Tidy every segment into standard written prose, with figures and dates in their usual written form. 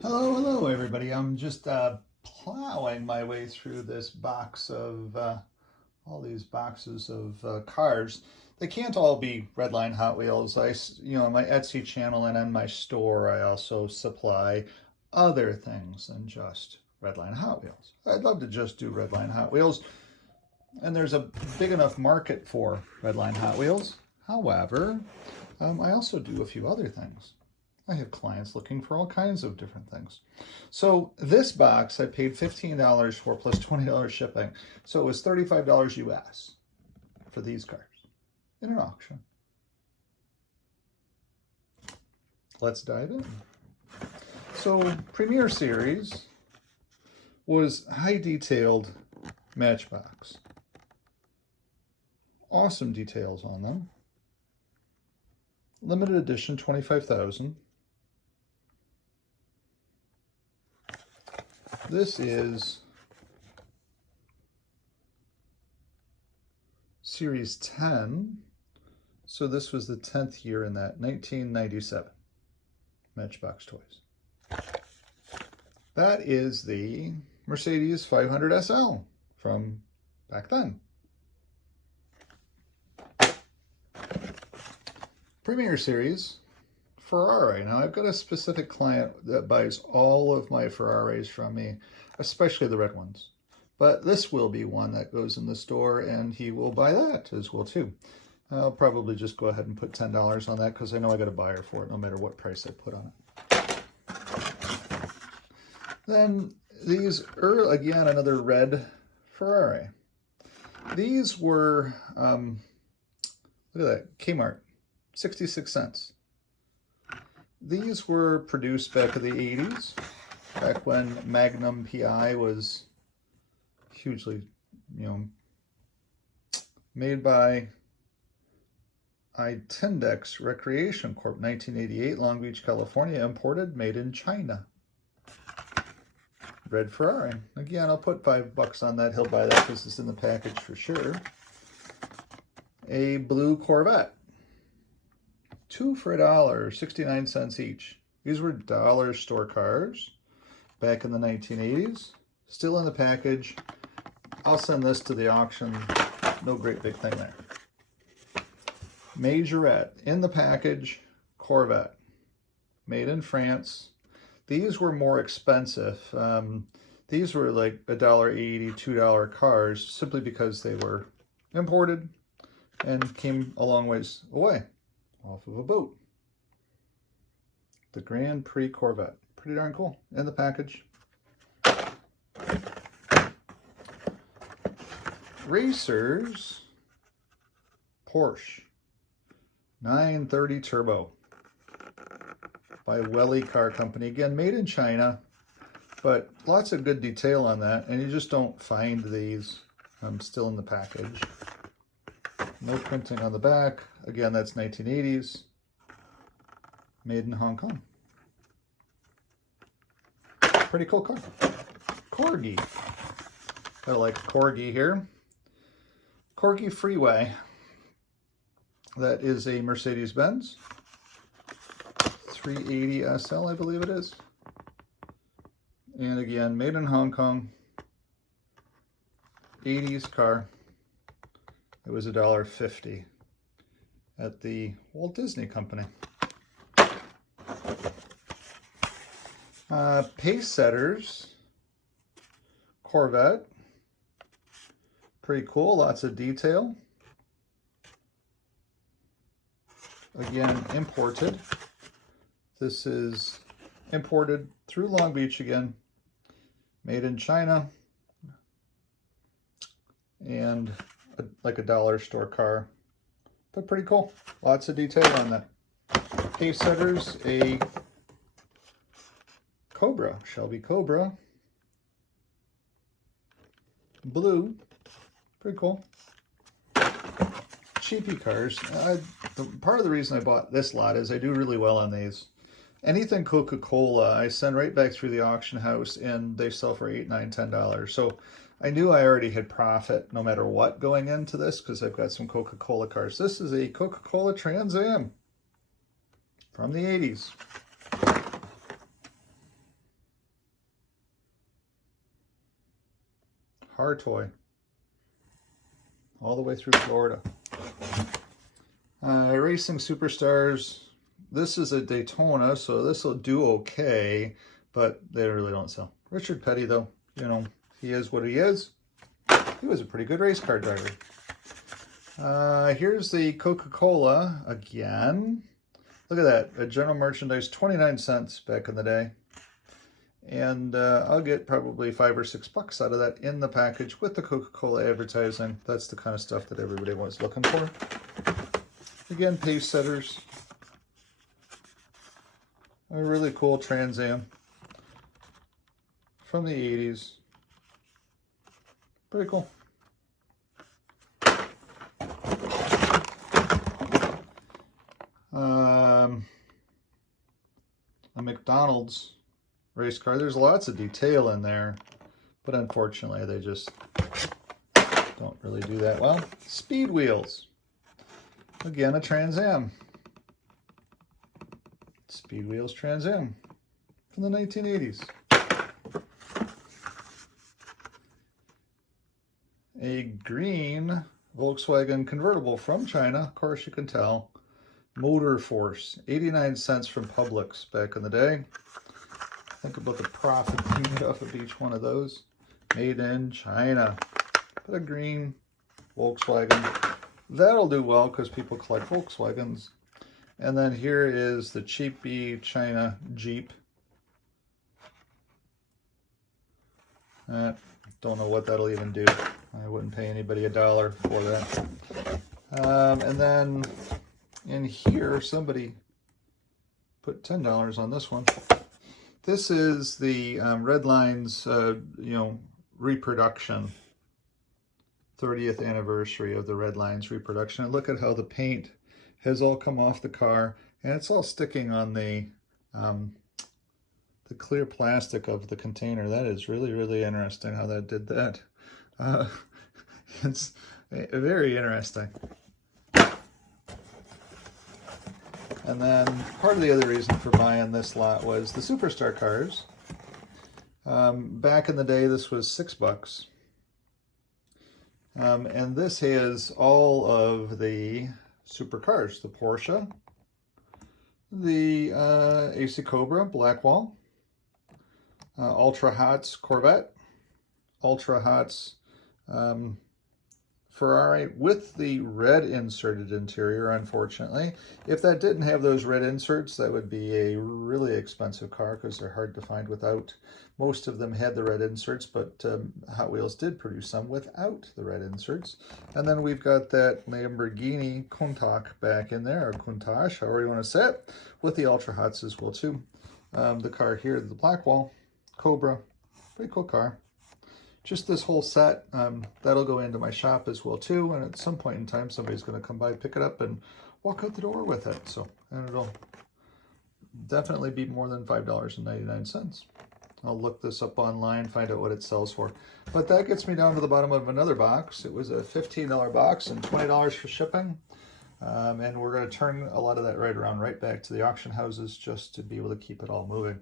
Hello everybody. I'm just plowing my way through this box of all these boxes of cars. They can't all be Redline Hot Wheels. On my Etsy channel and on my store, I also supply other things than just Redline Hot Wheels. I'd love to just do Redline Hot Wheels, and there's a big enough market for Redline Hot Wheels. However, I also do a few other things. I have clients looking for all kinds of different things. So this box I paid $15 for plus $20 shipping. So it was $35 US for these cars in an auction. Let's dive in. So Premier Series was high detailed Matchbox. Awesome details on them. Limited edition 25,000. This is Series 10, so this was the 10th year in that, 1997, Matchbox Toys. That is the Mercedes 500 SL from back then. Premier Series, Ferrari. Now I've got a specific client that buys all of my Ferraris from me, especially the red ones. But this will be one that goes in the store and he will buy that as well too. I'll probably just go ahead and put $10 on that because I know I got a buyer for it no matter what price I put on it. Then these are, again, another red Ferrari. These were, look at that, Kmart, 66 cents. These were produced back in the 80s, back when Magnum PI was hugely, made by Itindex Recreation Corp, 1988, Long Beach, California, imported, made in China. Red Ferrari. Again, I'll put $5 on that. He'll buy that because it's in the package for sure. A blue Corvette. 2 for $1, 69 cents each. These were dollar store cars back in the 1980s. Still in the package. I'll send this to the auction. No great big thing there. Majorette in the package, Corvette. Made in France. These were more expensive. These were like $1.80, $2 cars simply because they were imported and came a long ways away. Off of a boat. The Grand Prix Corvette. Pretty darn cool. In the package. Racers. Porsche. 930 Turbo. By Welly Car Company. Again, made in China. But lots of good detail on that. And you just don't find these still in the package. No printing on the back. Again, that's 1980s. Made in Hong Kong. Pretty cool car. Corgi. I like Corgi here. Corgi Freeway. That is a Mercedes-Benz. 380 SL, I believe it is. And again, made in Hong Kong. 80s car. It was $1.50 at the Walt Disney Company. Pace Setters, Corvette. Pretty cool, lots of detail. Again, imported. This is imported through Long Beach again. Made in China. And like a dollar store car, but pretty cool. Lots of detail on that. Pace Setters, a Cobra, Shelby Cobra, blue, pretty cool. Cheapy cars. Part of the reason I bought this lot is I do really well on these. Anything Coca-Cola, I send right back through the auction house and they sell for $8, $9, $10. So I knew I already had profit no matter what going into this because I've got some Coca-Cola cars. This is a Coca-Cola Trans Am from the 80s. car toy. All the way through Florida. Racing Superstars. This is a Daytona, so this will do okay, but they really don't sell. Richard Petty, though, you know, he is what he is. He was a pretty good race car driver. Here's the Coca-Cola again. Look at that, a general merchandise, 29 cents back in the day. And I'll get probably $5 or $6 out of that in the package with the Coca-Cola advertising. That's the kind of stuff that everybody was looking for. Again, pace setters. A really cool Trans Am from the 80s. Pretty cool. A McDonald's race car. There's lots of detail in there, but unfortunately they just don't really do that well. Speed Wheels. Again, a Trans Am. Speed Wheels Trans Am from the 1980s. A green Volkswagen convertible from China, of course you can tell. Motor Force, 89 cents from Publix back in the day. Think about the profit made off of each one of those. Made in China. But a green Volkswagen. That'll do well because people collect Volkswagens. And then here is the cheapy China Jeep. Don't know what that'll even do. I wouldn't pay anybody $1 for that. And then in here, somebody put $10 on this one. This is the Red Lines, reproduction. 30th anniversary of the Red Lines reproduction. And look at how the paint has all come off the car, and it's all sticking on the clear plastic of the container. That is really, really interesting how that did that. It's very interesting. And then part of the other reason for buying this lot was the Superstar cars. Back in the day, this was $6. And this has all of the supercars, the Porsche, the AC Cobra Blackwall, Ultra Hots Corvette, Ultra Hots Ferrari with the red inserted interior, unfortunately. If that didn't have those red inserts, that would be a really expensive car because they're hard to find without. Most of them had the red inserts, but Hot Wheels did produce some without the red inserts. And then we've got that Lamborghini Countach back in there, or Countach, however you want to say it, with the Ultra Hots as well too. The car here, the Blackwall Cobra, pretty cool car. Just this whole set, that'll go into my shop as well too, and at some point in time somebody's going to come by, pick it up, and walk out the door with it. So, and it'll definitely be more than $5.99. I'll look this up online, find out what it sells for. But that gets me down to the bottom of another box. It was a $15 box and $20 for shipping. And we're going to turn a lot of that right back to the auction houses just to be able to keep it all moving.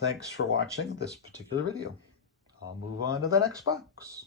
Thanks for watching this particular video. I'll move on to the next box.